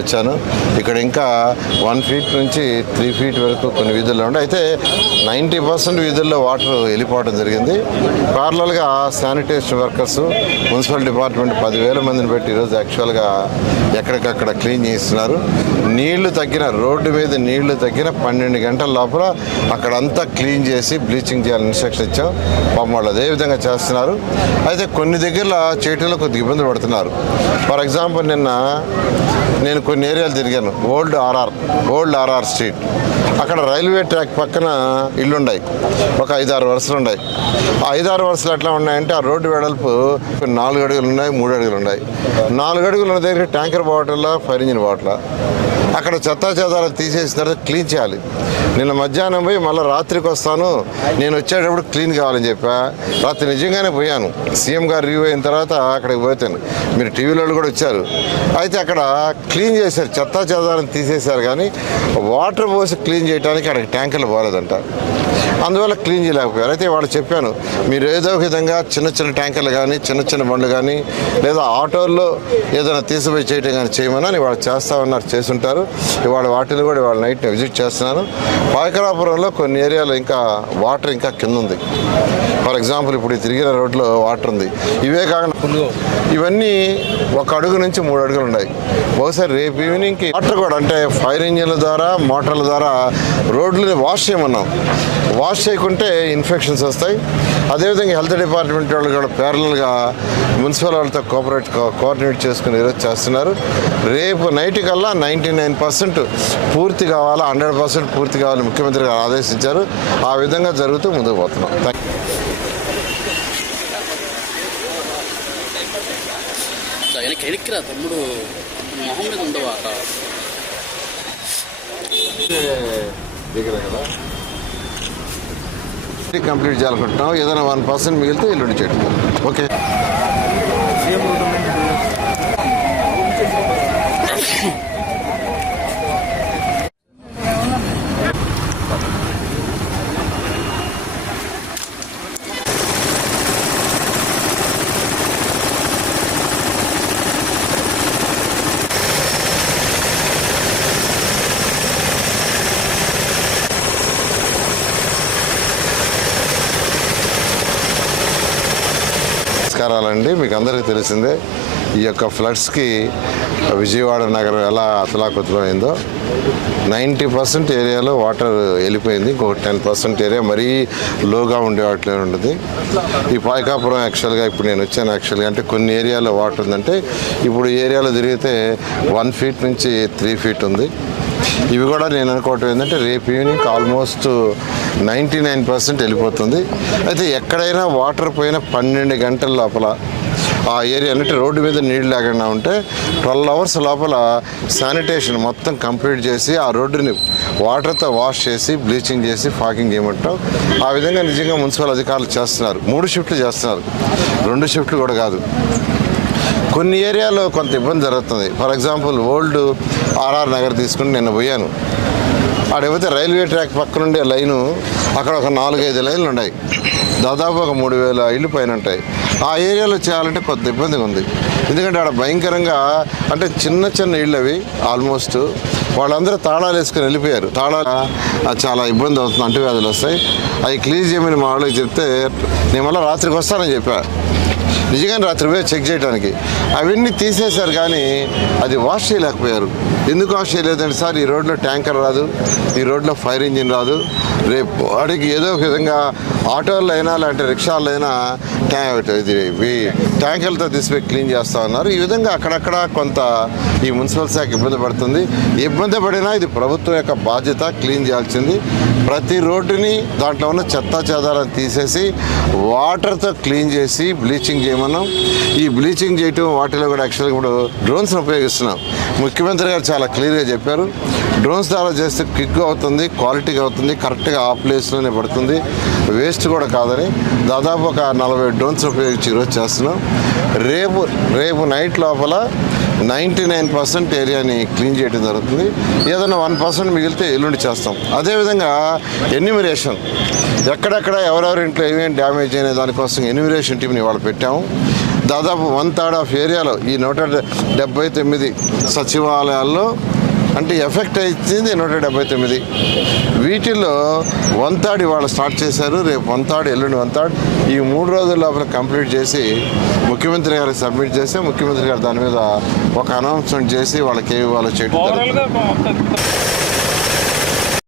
వచ్చాను. ఇక్కడ ఇంకా 1 ఫీట్ నుంచి 3 ఫీట్ వరకు కొన్ని వీధుల్లో ఉండే, అయితే 90% వీధుల్లో వాటర్ వెళ్ళిపోవడం జరిగింది. ప్యారలల్గా శానిటేషన్ వర్కర్స్, మున్సిపల్ డిపార్ట్మెంట్ 10,000 మందిని పెట్టి ఈరోజు యాక్చువల్గా ఎక్కడికక్కడ క్లీన్ చేస్తున్నారు. నీళ్లు తగ్గిన రోడ్డు మీద నీళ్లు తగ్గిన 12 గంటల లోపల అక్కడంతా క్లీన్ చేసి బ్లీచింగ్ చేయాలని ఇన్స్ట్రక్షన్ ఇచ్చాం. పాపం వాళ్ళు అదేవిధంగా చేస్తున్నారు. అయితే కొన్ని దగ్గర చేయటంలో కొద్దిగా ఇబ్బంది పడుతున్నారు. ఫర్ ఎగ్జాంపుల్ నేను కొన్ని ఏరియాలు తిరిగాను. ఓల్డ్ ఆర్ఆర్ స్ట్రీట్, అక్కడ రైల్వే ట్రాక్ పక్కన ఇళ్ళున్నాయి, ఒక 5-6 వరుసలు ఉన్నాయి. ఆ 5-6 వరుసలు ఎట్లా ఉన్నాయంటే ఆ రోడ్డు వెడల్పు 4 అడుగులు ఉన్నాయి, 3 అడుగులు ఉన్నాయి. 4 అడుగులు ఉన్న దగ్గర tanker bottle, fire engine bottle. అక్కడ చెత్తా చెదారాలు తీసేసిన తర్వాత క్లీన్ చేయాలి. నిన్న మధ్యాహ్నం పోయి మళ్ళీ రాత్రికి వస్తాను, నేను వచ్చేటప్పుడు క్లీన్ కావాలని చెప్పా. రాత్రి నిజంగానే పోయాను. సీఎం గారు రివ్యూ అయిన తర్వాత అక్కడికి పోతాను. మీరు టీవీలో కూడా వచ్చారు. అయితే అక్కడ క్లీన్ చేశారు, చెత్తా చెదారాన్ని తీసేశారు, కానీ వాటర్ పోసి క్లీన్ చేయడానికి అక్కడికి ట్యాంకర్లు పోలేదంట. అందువల్ల క్లీన్ చేయలేకపోయారు. అయితే వాళ్ళు చెప్పాను, మీరు ఏదో విధంగా చిన్న చిన్న ట్యాంకర్లు కానీ, చిన్న చిన్న బండ్లు కానీ, లేదా ఆటోల్లో ఏదైనా తీసిపోయి చేయటం కానీ చేయమని వాళ్ళు చేస్తామన్నారు, చేస్తుంటారు. ఇవాళ వాటిని కూడా ఇవాళ నైట్ విజిట్ చేస్తున్నాను. పాయకరాపురంలో కొన్ని ఏరియాలో ఇంకా వాటర్ ఇంకా కింద ఉంది. ఫర్ ఎగ్జాంపుల్ ఇప్పుడు తిరిగిన రోడ్లో వాటర్ ఉంది. ఇవే కాకుండా ఇవన్నీ 1 అడుగు నుంచి 3 అడుగులు ఉన్నాయి. బహుశా రేపు ఈవినింగ్కి వాటర్ కూడా, అంటే ఫైర్ ఇంజిన్ల ద్వారా, మోటార్ల ద్వారా రోడ్లని వాష్ చేయమన్నాం. వాష్ చేయకుంటే ఇన్ఫెక్షన్స్ వస్తాయి. అదేవిధంగా హెల్త్ డిపార్ట్మెంట్ వాళ్ళు కూడా ప్యారలల్గా మున్సిపల్ వాళ్ళతో కోఆర్డినేట్ చేసుకుని ఈరోజు చేస్తున్నారు. రేపు నైట్ కల్లా 99% పూర్తి కావాలా, 100% పూర్తి కావాలని ముఖ్యమంత్రి గారు ఆదేశించారు. ఆ విధంగా జరుగుతూ ముందుకు పోతున్నాం. తమ్ముడు మొహం మీద ఉండవా కంప్లీట్ చేయాలనుకుంటున్నాం. ఏదైనా 1% మిగిలితే ఎల్లుండి చేయడం. ఓకే. నమస్కారాలండి. మీకు అందరికీ తెలిసిందే ఈ యొక్క ఫ్లడ్స్కి విజయవాడ నగరం ఎలా అతలాకుతలమైందో. 90% ఏరియాలో వాటర్ వెళ్ళిపోయింది. ఇంకొక 10% ఏరియా మరీ లోగా ఉండే వాటిలో ఉంటుంది. ఈ పాయకాపురం యాక్చువల్గా ఇప్పుడు నేను వచ్చాను. యాక్చువల్గా అంటే కొన్ని ఏరియాలో వాటర్ ఉందంటే ఇప్పుడు ఏరియాలో తిరిగితే 1 ఫీట్ నుంచి 3 ఫీట్ ఉంది. ఇవి కూడా నేను అనుకోవటం ఏంటంటే రేపు ఈవినింగ్ ఆల్మోస్ట్ 99% వెళ్ళిపోతుంది. అయితే ఎక్కడైనా వాటర్ పోయిన 12 గంటల లోపల ఆ ఏరియా అంటే రోడ్డు మీద నీళ్ళు లేకుండా ఉంటే 12 అవర్స్ లోపల శానిటేషన్ మొత్తం కంప్లీట్ చేసి ఆ రోడ్డుని వాటర్తో వాష్ చేసి బ్లీచింగ్ చేసి ఫాగింగ్ చేయమంటాం. ఆ విధంగా నిజంగా మున్సిపల్ అధికారులు చేస్తున్నారు. 3 షిఫ్ట్లు చేస్తున్నారు, 2 షిఫ్ట్లు కూడా కాదు. కొన్ని ఏరియాలో కొంత ఇబ్బంది జరుగుతుంది. For example old RR Nagar తీసుకుని నిన్న పోయాను. ఆడైతే రైల్వే ట్రాక్ పక్క నుండే లైను, అక్కడ ఒక 4-5 లైన్లు ఉన్నాయి. దాదాపు ఒక 3,000 ఇళ్ళు పైన ఉంటాయి. ఆ ఏరియాలో చేయాలంటే కొంత ఇబ్బందిగా ఉంది. ఎందుకంటే ఆడ భయంకరంగా అంటే చిన్న చిన్న ఇళ్ళు అవి. ఆల్మోస్ట్ వాళ్ళందరూ తాళాలు వేసుకొని వెళ్ళిపోయారు. తాళాలు చాలా ఇబ్బంది అవుతుంది, అంటువ్యాధులు వస్తాయి. అవి క్లీన్ చేయమని మా వాళ్ళకి చెప్తే నేను మళ్ళీ రాత్రికి వస్తానని చెప్పా. నిజంగానే రాత్రి పోయి చెక్ చేయడానికి అవన్నీ తీసేశారు, కానీ అది వాష్ చేయలేకపోయారు. ఎందుకు వాష్ చేయలేదంటే, సార్ ఈ రోడ్లో ట్యాంకర్ రాదు, ఈ రోడ్లో ఫైర్ ఇంజిన్ రాదు, రేపు వాడికి ఏదో ఒక విధంగా ఆటోల్లో అయినా లేదంటే రిక్షాల్లో అయినా ట్యాంకర్లతో తీసిపోయి క్లీన్ చేస్తూ ఉన్నారు. ఈ విధంగా అక్కడక్కడ కొంత ఈ మున్సిపల్ శాఖ ఇబ్బంది పడుతుంది. ఇబ్బంది పడినా ఇది ప్రభుత్వం యొక్క బాధ్యత, క్లీన్ చేయాల్సింది. ప్రతి రోడ్డుని దాంట్లో ఉన్న చెత్తా చెదారాన్ని తీసేసి వాటర్తో క్లీన్ చేసి బ్లీచింగ్ చేయమన్నాం. ఈ బ్లీచింగ్ చేయటం వాటిలో కూడా యాక్చువల్గా ఇప్పుడు డ్రోన్స్ని ఉపయోగిస్తున్నాం. ముఖ్యమంత్రి గారు చాలా క్లియర్గా చెప్పారు, డ్రోన్స్ ద్వారా చేస్తే క్విక్గా అవుతుంది, క్వాలిటీగా అవుతుంది, కరెక్ట్గా ఆ ప్లేస్లోనే పడుతుంది, వేస్ట్ కూడా కాదని. దాదాపు ఒక 40 డ్రోన్స్ ఉపయోగించి ఈరోజు చేస్తున్నాం. రేపు నైట్ లోపల 99% ఏరియాని క్లీన్ చేయడం జరుగుతుంది. ఏదైనా 1% మిగిలితే ఎల్లుండి చేస్తాం. అదేవిధంగా ఎన్యూమరేషన్, ఎక్కడెక్కడ ఎవరెవరి ఇంట్లో ఏమేమి డ్యామేజ్ అయిన దానికోసం ఎన్యూమరేషన్ టీంని వాళ్ళు పెట్టాము. దాదాపు 1/3 ఆఫ్ ఏరియాలో ఈ 179 సచివాలయాల్లో అంటే ఎఫెక్ట్ అవుతుంది 179. వీటిల్లో 1/3 ఇవాళ స్టార్ట్ చేశారు. రేపు 1/3, ఎల్లుండి 1/3. ఈ 3 రోజుల లోపల కంప్లీట్ చేసి ముఖ్యమంత్రి గారికి సబ్మిట్ చేసి ముఖ్యమంత్రి గారు దాని మీద ఒక అనౌన్స్మెంట్ చేసి వాళ్ళకి ఏమి ఇవ్వాలో చేయడం జరుగుతుంది.